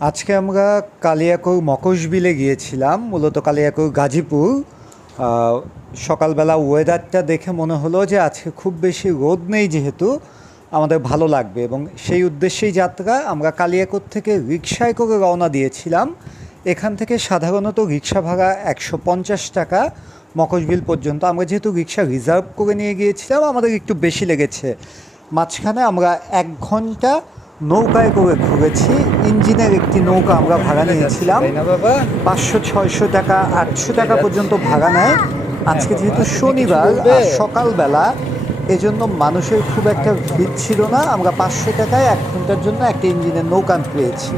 আজকে আমরা কালিয়াকৈর মকসবিলে গিয়েছিলাম, মূলত কালিয়াকৈর গাজীপুর। সকালবেলা ওয়েদারটা দেখে মনে হলো যে আজকে খুব বেশি রোদ নেই, যেহেতু আমাদের ভালো লাগবে, এবং সেই উদ্দেশ্যেই যাত্রা। আমরা কালিয়াকৈর থেকে রিক্সায় করে রওনা দিয়েছিলাম। এখান থেকে সাধারণত রিক্সা ভাড়া 150 টাকা মকসবিল পর্যন্ত। আমরা যেহেতু রিক্সা রিজার্ভ করে নিয়ে গিয়েছিলাম, আমাদের একটু বেশি লেগেছে। মাঝখানে আমরা 1 ঘন্টা নৌকায় করে ঘুরেছি। ইঞ্জিনের একটি নৌকা আমরা ভাড়া নিয়েছিলাম। 500-600 টাকা 800 টাকা পর্যন্ত ভাড়া নেয়। আজকে যেহেতু শনিবার আর সকালবেলা, এজন্য মানুষের খুব একটা ভিড় ছিল না। আমরা 500 টাকায় 1 ঘন্টার জন্য একটা ইঞ্জিনের নৌকা পেয়েছি।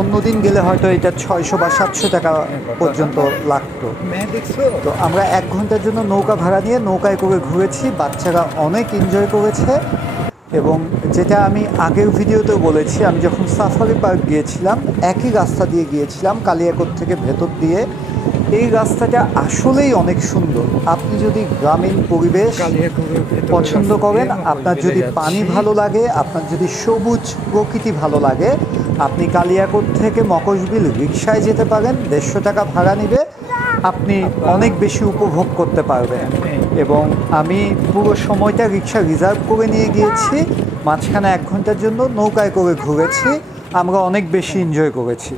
অন্যদিন গেলে হয়তো এটা 600 বা 700 টাকা পর্যন্ত লাগতো। তো আমরা 1 ঘন্টার জন্য নৌকা ভাড়া নিয়ে নৌকায় করে ঘুরেছি। বাচ্চারা অনেক এনজয় করেছে। এবং যেটা আমি আগের ভিডিওতেও বলেছি, আমি যখন সাফারি পার্ক গিয়েছিলাম একই রাস্তা দিয়ে গিয়েছিলাম, কালিয়াকৈর থেকে ভেতর দিয়ে। এই রাস্তাটা আসলেই অনেক সুন্দর। আপনি যদি গ্রামীণ পরিবেশ পছন্দ করেন, আপনার যদি পানি ভালো লাগে, আপনার যদি সবুজ প্রকৃতি ভালো লাগে, আপনি কালিয়াকৈর থেকে মকসবিল রিক্সায় যেতে পারেন। 150 টাকা ভাড়া নেবে, আপনি অনেক বেশি উপভোগ করতে পারবেন। এবং আমি পুরো সময়টা রিক্সা রিজার্ভ করে নিয়ে গিয়েছি। মাঝখানে 1 ঘন্টার জন্য নৌকায় করে ঘুরেছি। আমরা অনেক বেশি এনজয় করেছি।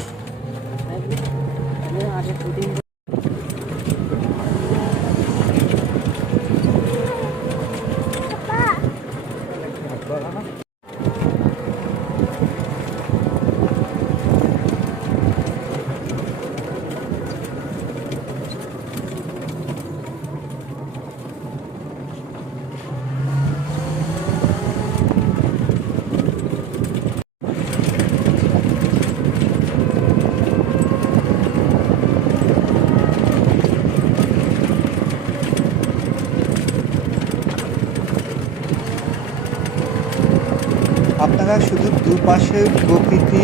আপনারা শুধু দুপাশের প্রকৃতি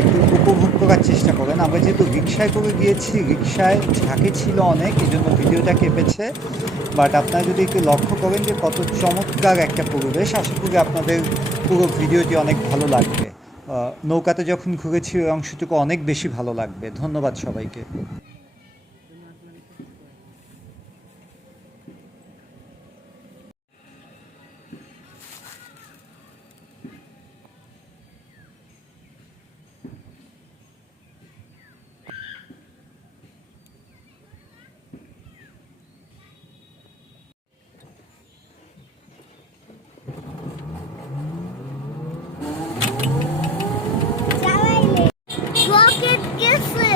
একটু উপভোগ করার চেষ্টা করেন। আমরা যেহেতু রিক্সায় করে গিয়েছি, রিক্সায় ঝাঁকি ছিল অনেক, এই জন্য ভিডিওটা কেঁপেছে। বাট আপনারা যদি একটু লক্ষ্য করেন যে কত চমৎকার একটা পরিবেশ, আশা করি আপনাদের পুরো ভিডিওটি অনেক ভালো লাগবে। নৌকাতে যখন ঘুরেছি ওই অংশটুকু অনেক বেশি ভালো লাগবে। ধন্যবাদ সবাইকে। রকেট গেছে।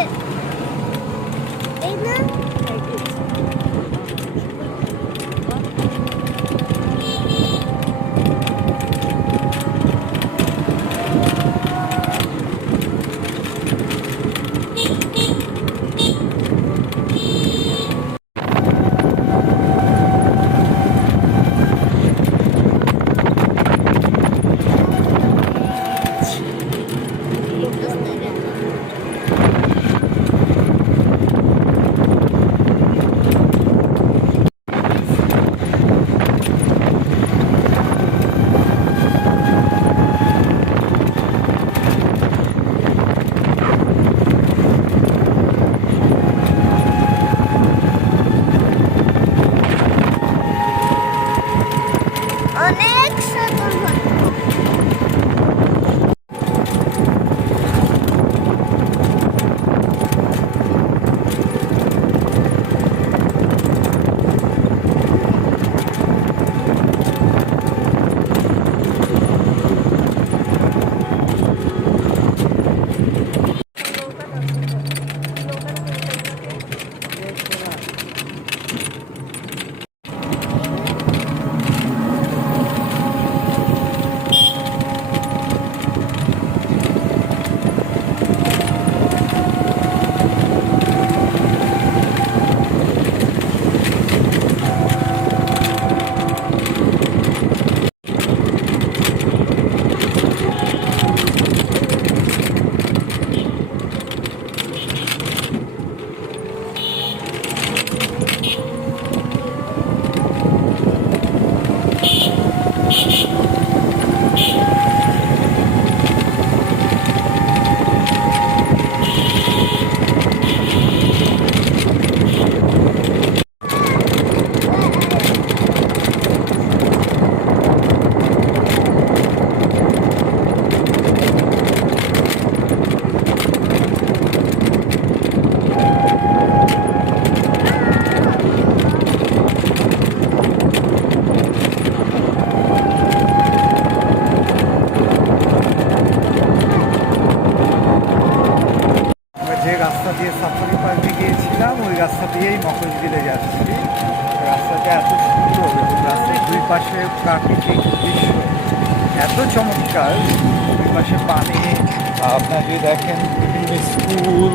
আপনারা যদি দেখেন বিভিন্ন স্কুল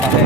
মানে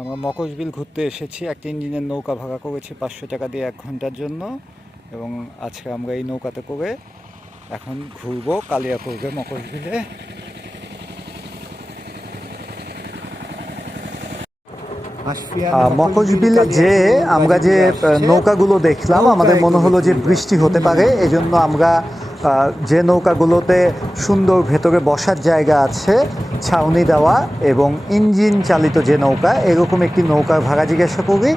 আমরা মকসবিল ঘুরতে এসেছি। একটা ইঞ্জিনের নৌকা ভাড়া করেছি 500 টাকা দিয়ে 1 ঘন্টার জন্য, এবং আজকে আমরা এই নৌকাতে করে এখন ঘুরবো কালিয়াকৈরে মকসবিলে। মকসবিলে যে আমরা যে নৌকাগুলো দেখলাম আমাদের মনে হলো যে বৃষ্টি হতে পারে, এজন্য আমরা যে নৌকাগুলোতে সুন্দর ভেতরে বসার জায়গা আছে, ছাউনি দেওয়া এবং ইঞ্জিন চালিত যে নৌকা, এরকম একটি নৌকার ভাড়া জিজ্ঞাসা করি।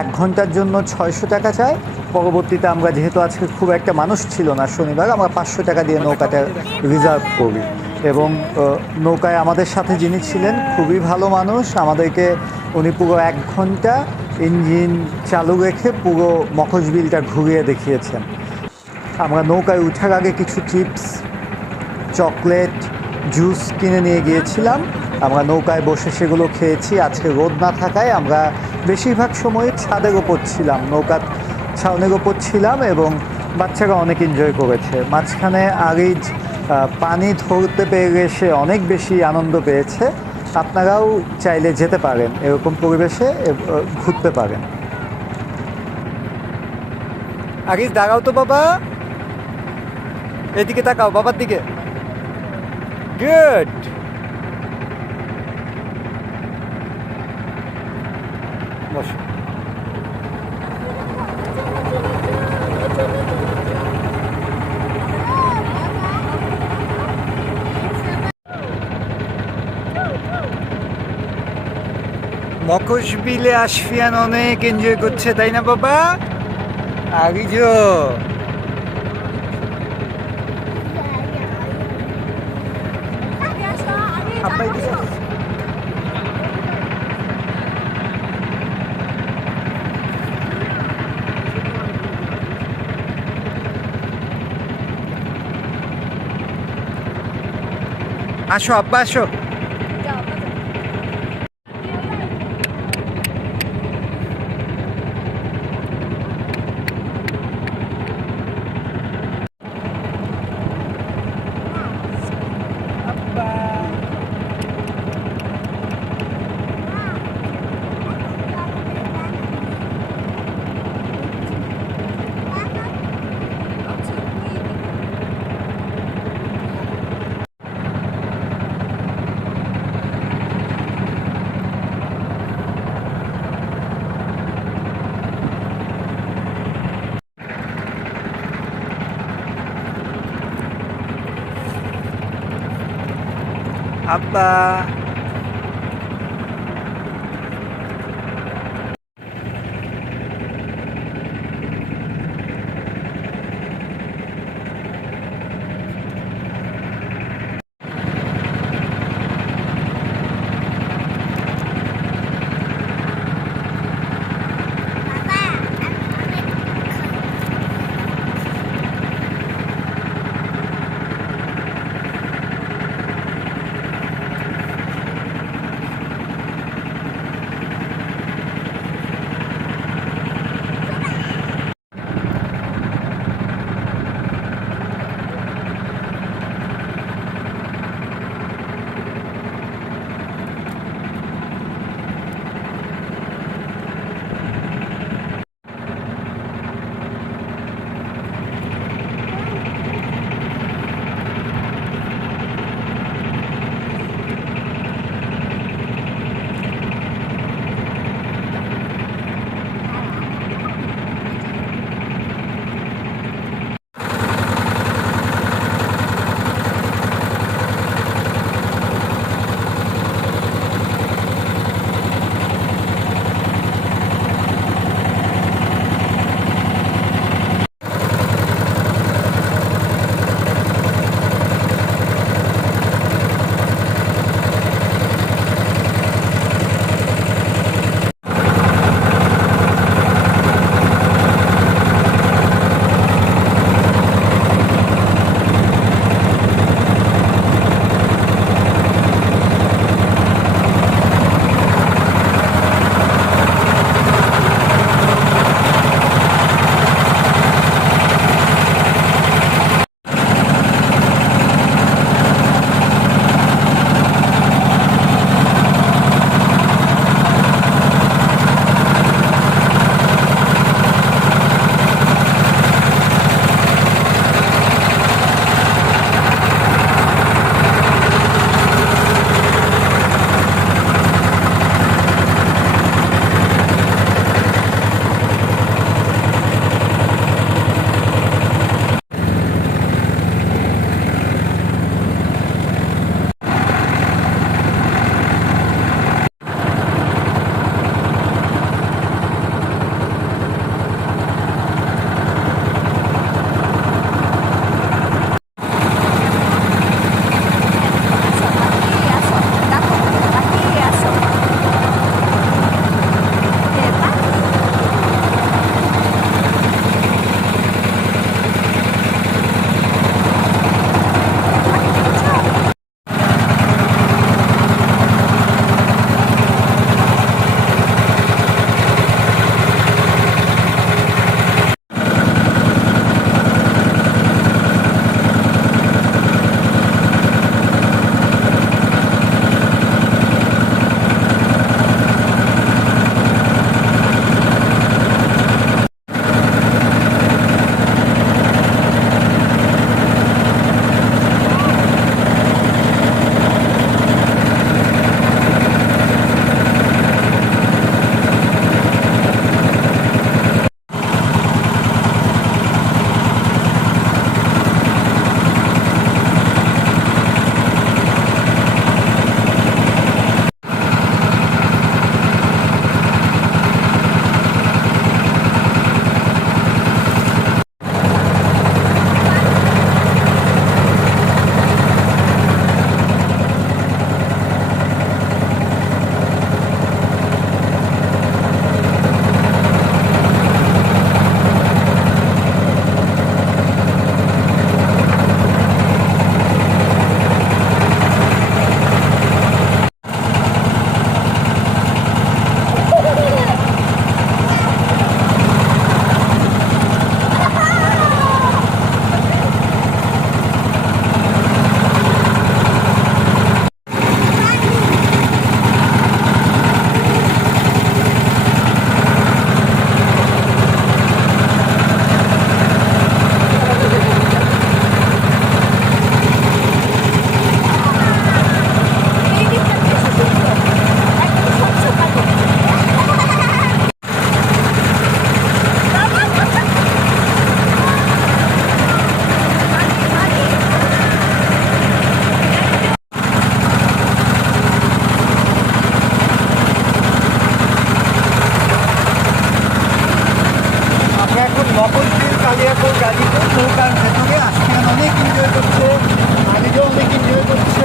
1 ঘন্টার জন্য 600 টাকা চায়। পরবর্তীতে আমরা যেহেতু আজকে খুব একটা মানুষ ছিল না শনিবার, আমরা 500 টাকা দিয়ে নৌকাটা রিজার্ভ করি। এবং নৌকায় আমাদের সাথে যিনি ছিলেন খুবই ভালো মানুষ, আমাদেরকে উনি পুরো 1 ঘন্টা ইঞ্জিন চালু রেখে পুরো মকসবিলটা ঘুরিয়ে দেখিয়েছেন। আমরা নৌকায় উঠার আগে কিছু চিপস, চকলেট, জুস কিনে নিয়ে গিয়েছিলাম। আমরা নৌকায় বসে সেগুলো খেয়েছি। আজকে রোদ না থাকায় আমরা বেশিরভাগ সময় ছাদের ওপর ছিলাম, নৌকার ছাউনির ওপর ছিলাম, এবং বাচ্চারা অনেক এনজয় করেছে। মাঝখানে আরিজ পানি ধরতে পেরে সে অনেক বেশি আনন্দ পেয়েছে। আপনারাও চাইলে যেতে পারেন, এরকম পরিবেশে ঘুরতে পারেন। আরিজ দাঁড়াও তো বাবা, এদিকে তাকাও, বাবার দিকে। গুড। বসো। মকসবিলে আশফিয়ান অনেক এনজয় করছে, তাই না বাবা? আরিজো আসো আব্বা, আসো। আব্বা, কালিয়াকৈর গাজীপুর নৌকার ভেতরে আসমান অনেক এনজয় করছে, আরিজও অনেক এনজয় করছে।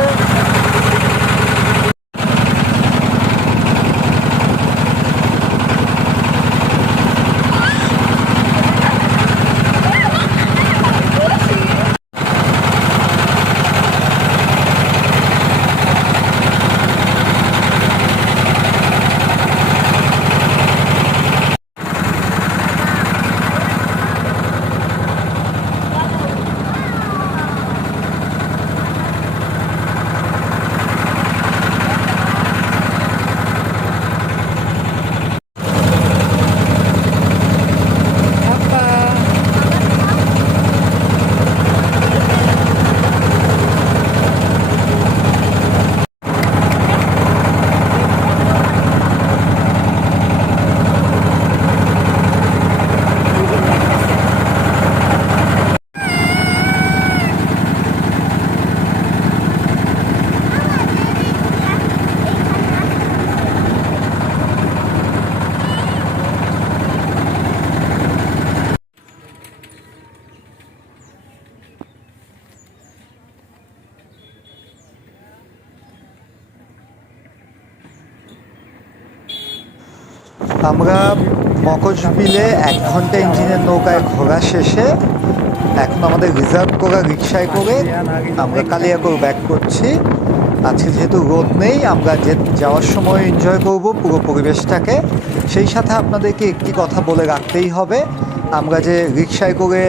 আমরা মকসবিলে 1 ঘন্টা ইঞ্জিনের নৌকায় ঘোরা শেষে এখন আমাদের রিজার্ভ করা রিক্সায় করে আমরা কালিয়াকৈর ব্যাক করছি। আজকে যেহেতু রোদ নেই, আমরা যাওয়ার সময় এনজয় করব পুরো পরিবেশটাকে। সেই সাথে আপনাদেরকে একটি কথা বলে রাখতেই হবে, আমরা যে রিক্সায় করে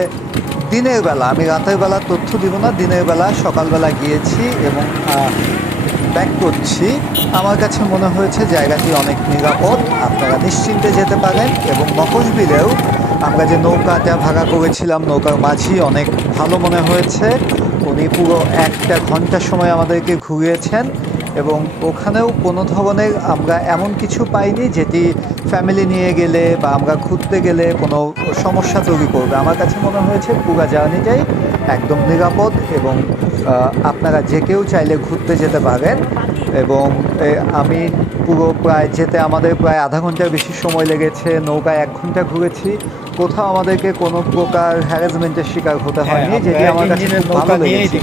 দিনের বেলা, আমি রাতের বেলা তথ্য দিব না, দিনের বেলা সকালবেলা গিয়েছি এবং ব্যাক করছি, আমার কাছে মনে হয়েছে জায়গাটি অনেক নিরাপদ, আপনারা নিশ্চিন্তে যেতে পারেন। এবং মকসবিলেও আমরা যে নৌকাটা ভাড়া করেছিলাম, নৌকার মাঝি অনেক ভালো মনে হয়েছে, উনি পুরো 1 ঘন্টা সময় আমাদেরকে ঘুরিয়েছেন এবং ওখানেও কোনো ধরনের আমরা এমন কিছু পাইনি যেটি ফ্যামিলি নিয়ে গেলে বা আমরা ঘুরতে গেলে কোনো সমস্যা তৈরি করবে। আমার কাছে মনে হয়েছে পুরো জার্নিটাই একদম নিরাপদ এবং আপনারা যে কেউ চাইলে ঘুরতে যেতে পারেন। এবং আমি পুরো প্রায় যেতে আমাদের প্রায় আধা ঘন্টার বেশি সময় লেগেছে, নৌকায় 1 ঘন্টা ঘুরেছি, কোথাও আমাদেরকে কোনো প্রকার হ্যারাসমেন্টের শিকার হতে হয়নি, যেটি আমার কাছে খুব ভালো লেগেছে।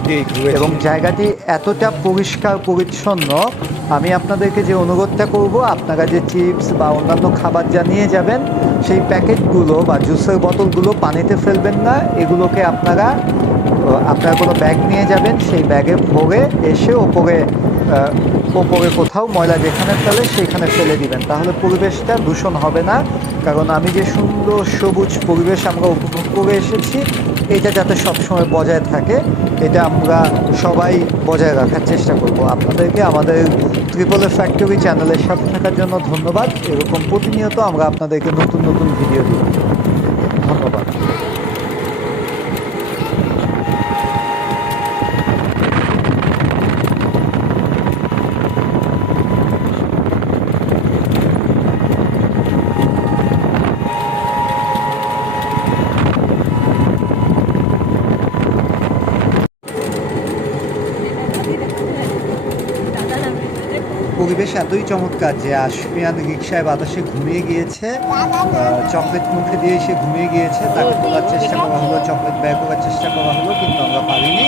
এবং জায়গাটি এতটা পরিষ্কার পরিচ্ছন্ন, আমি আপনাদেরকে যে অনুরোধটা করব, আপনারা যে চিপস বা অন্যান্য খাবার যা নিয়ে যাবেন সেই প্যাকেটগুলো বা জুসের বোতলগুলো পানিতে ফেলবেন না, এগুলোকে আপনারা আপনার কোনো ব্যাগ নিয়ে যাবেন, সেই ব্যাগে ভরে এসে ওপরে কোথাও ময়লা যেখানে ফেলে সেইখানে ফেলে দিবেন, তাহলে পরিবেশটা দূষণ হবে না। কারণ আমি যে সুন্দর সবুজ পরিবেশ আমরা উপভোগ করে এসেছি, এটা যাতে সবসময় বজায় থাকে, এটা আমরা সবাই বজায় রাখার চেষ্টা করব। আপনাদেরকে আমাদের ট্রিপল এ ফ্যাক্টরি চ্যানেলের সাথে থাকার জন্য ধন্যবাদ। এরকম প্রতিনিয়ত আমরা আপনাদেরকে নতুন নতুন ভিডিও দিব। ধন্যবাদ। পরিবেশ এতই চমৎকার যে আশমিয়ান রিক্সায় বাতাসে ঘুমিয়ে গিয়েছে, চকলেট মুখে দিয়ে সে ঘুমিয়ে গিয়েছে, তাকে তোলার চেষ্টা করা হলো, চকলেট বের করার চেষ্টা করা হলো, কিন্তু আমরা পারিনি।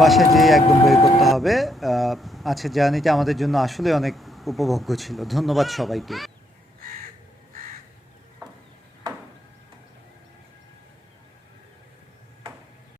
বাসায় যেয়ে একদম বের করতে হবে। আজকের জার্নিটা আমাদের জন্য আসলে অনেক উপভোগ্য ছিল। ধন্যবাদ সবাইকে।